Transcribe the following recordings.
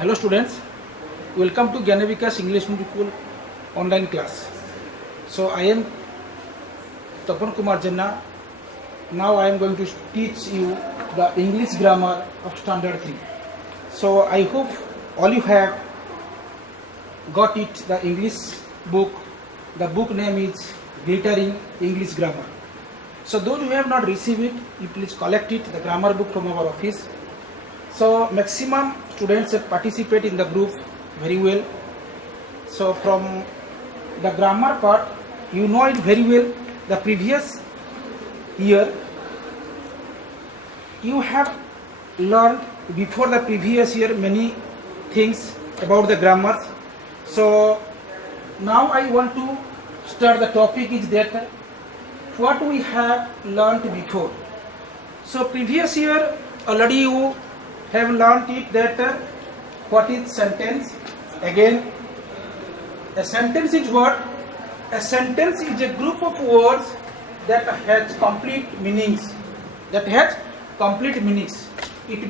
Hello students, welcome to Gyanavikas English Medium online class. So I am Tapan Kumar Janna. Now I am going to teach you the English grammar of standard 3. So I hope all you have got it, the English book. The book name is Glittering English Grammar. So those who have not received it, you please collect it, the grammar book from our office. So maximum students participate in the group very well. So from the grammar part, you know it very well. The previous year, you have learned before the previous year many things about the grammar. So now I want to start the topic is that what we have learned before. So previous year already you have learned it that what is sentence. Again, a sentence is what? A sentence is a group of words that has complete meanings. It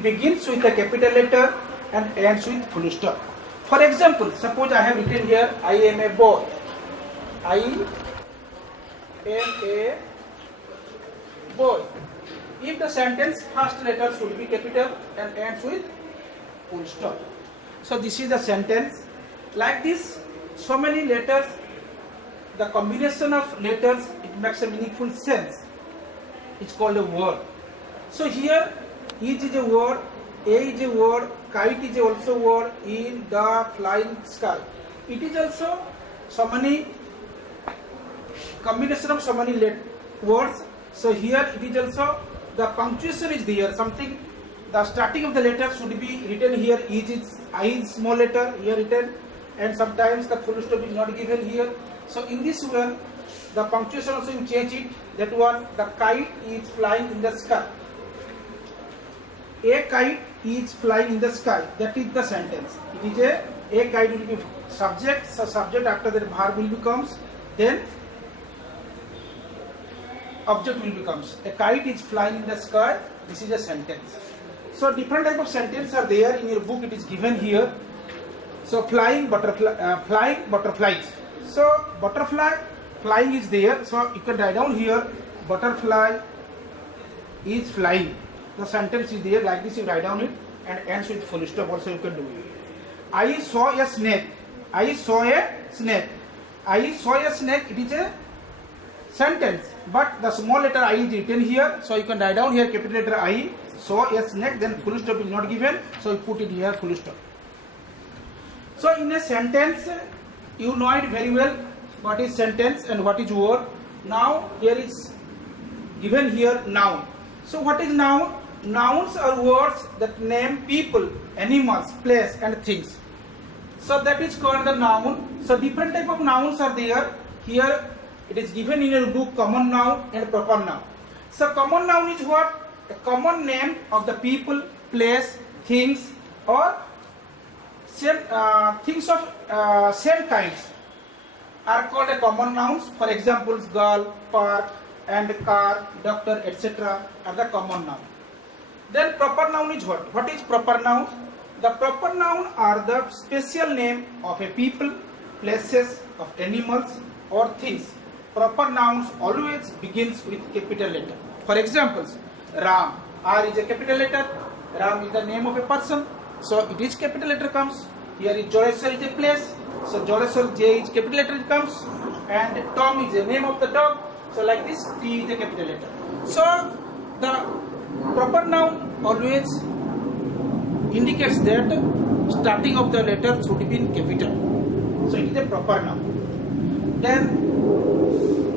begins with a capital letter and ends with full stop. For example, suppose I have written here, I am a boy. I am a boy. If the sentence first letter should be capital and ends with full stop. So this is the sentence. Like this, so many letters, the combination of letters, it makes a meaningful sense. It's called a word. So here, is a word, a is a word, kite is also a word, in the flying sky. It is also so many combination of so many words. So here it is also the punctuation is there. Something the starting of the letter should be written here. Is I is small letter here written, and sometimes the full stop is not given here. So in this one, the punctuation also you change it. That one, the kite is flying in the sky. A kite is flying in the sky. That is the sentence. It is a kite will be subject. So subject after that verb will becomes, then object will becomes. A kite is flying in the sky. This is a sentence. So different type of sentence are there in your book. It is given here. So flying butterflies. So butterfly flying is there. So you can write down here, butterfly is flying. The sentence is there. Like this you write down it and ends with full stop. Also you can do it. I saw a snake. I saw a snake. I saw a snake. It is a sentence, but the small letter I is written here, so you can write down here capital letter I, saw a snake, then full stop is not given, so you put it here full stop. So in a sentence, you know it very well what is sentence and what is word. Now here is given here noun. So what is noun? Nouns are words that name people, animals, place and things. So that is called the noun. So different type of nouns are there. Here it is given in your book common noun and proper noun. So common noun is what? A common name of the people, place, things or same, things of same kinds are called a common nouns. For example, girl, park and car, doctor, etc. are the common noun. Then proper noun is what? What is proper noun? The proper noun are the special name of a people, places, of animals or things. Proper nouns always begins with capital letter. For examples, Ram, R is a capital letter. Ram is the name of a person, so it is capital letter comes. Here is Joleswar is a place, so Joleswar J is capital letter it comes. And Tom is the name of the dog, so like this T is a capital letter. So the proper noun always indicates that starting of the letter should be in capital. So it is a proper noun. Then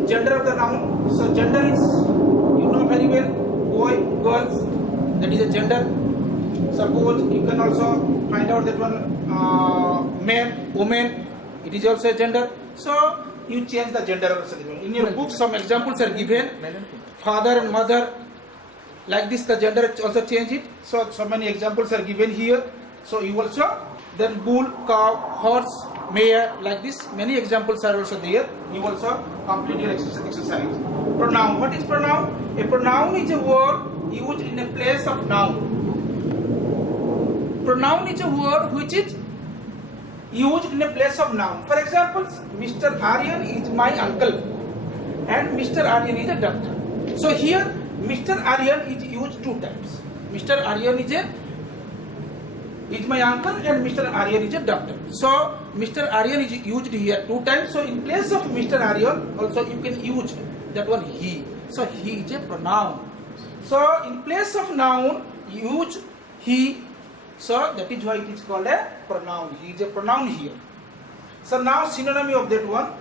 gender of the noun. So gender is, you know very well, boy, girls, that is a gender. Suppose you can also find out that one man, woman, it is also a gender. So you change the gender also. In your book some examples are given. Father and mother, like this the gender also change it. So many examples are given here. So you also, then bull, cow, horse, mare, like this many examples are also there. You also complete your exercise. Pronoun. What is pronoun? A pronoun is a word used in a place of noun. Pronoun is a word which is used in a place of noun. For example, Mr. Aryan is my uncle and Mr. Aryan is a doctor. So here Mr. Aryan is used 2 times. Mr. Aryan is my uncle and Mr. Aryan is a doctor. So Mr. Aryan is used here 2 times. So in place of Mr. Aryan also you can use that one he. So he is a pronoun. So in place of noun use he. So that is why it is called a pronoun. He is a pronoun here. So now synonymy of that one.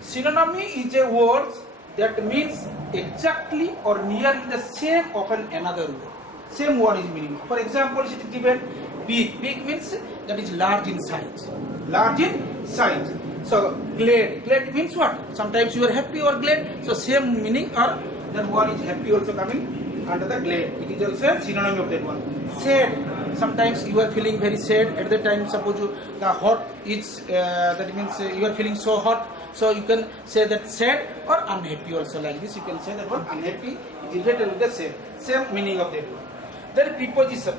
Synonymy is a word that means exactly or nearly the same of another word. Same word is meaning. For example, it is given big. Big means that is large in size. Large in size. So glad. Glad means what? Sometimes you are happy or glad. So same meaning or that word is happy also coming under the glad. It is also a synonym of that one. Sad. Sometimes you are feeling very sad at the time. Suppose the hot is that means you are feeling so hot. So you can say that sad or unhappy also like this. You can say that one unhappy is related with the same. Same meaning of that one. Then preposition.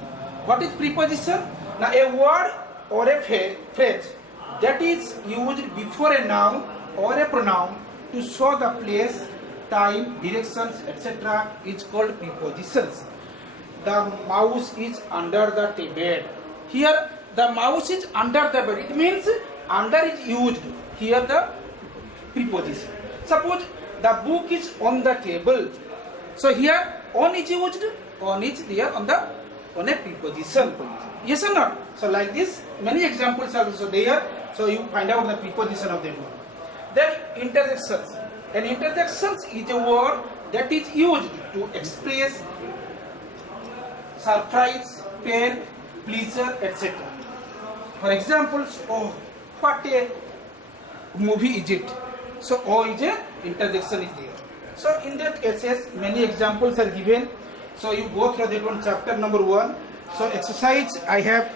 What is preposition? Now a word or a phrase that is used before a noun or a pronoun to show the place, time, directions, etc. is called prepositions. The mouse is under the bed. Here the mouse is under the bed. It means under is used. Here the preposition. Suppose the book is on the table. So here on is used. On is there on a preposition. Yes or not? So like this, many examples are also there. So you find out the preposition of that one. Then interjections. An interjection is a word that is used to express surprise, pain, pleasure, etc. For example, oh, what a movie is it? So, oh is a interjection is there. So, in that cases, many examples are given. So, you go through that one chapter number 1. So, exercise I have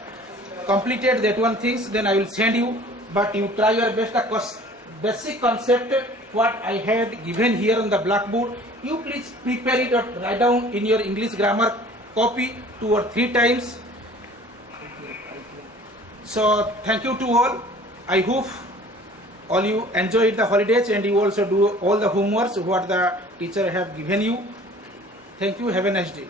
completed that one things. Then I will send you. But you try your best. The basic concept what I had given here on the blackboard. You please prepare it or write down in your English grammar copy 2 or 3 times. So thank you to all. I hope all you enjoyed the holidays and you also do all the homeworks what the teacher have given you. Thank you. Have a nice day.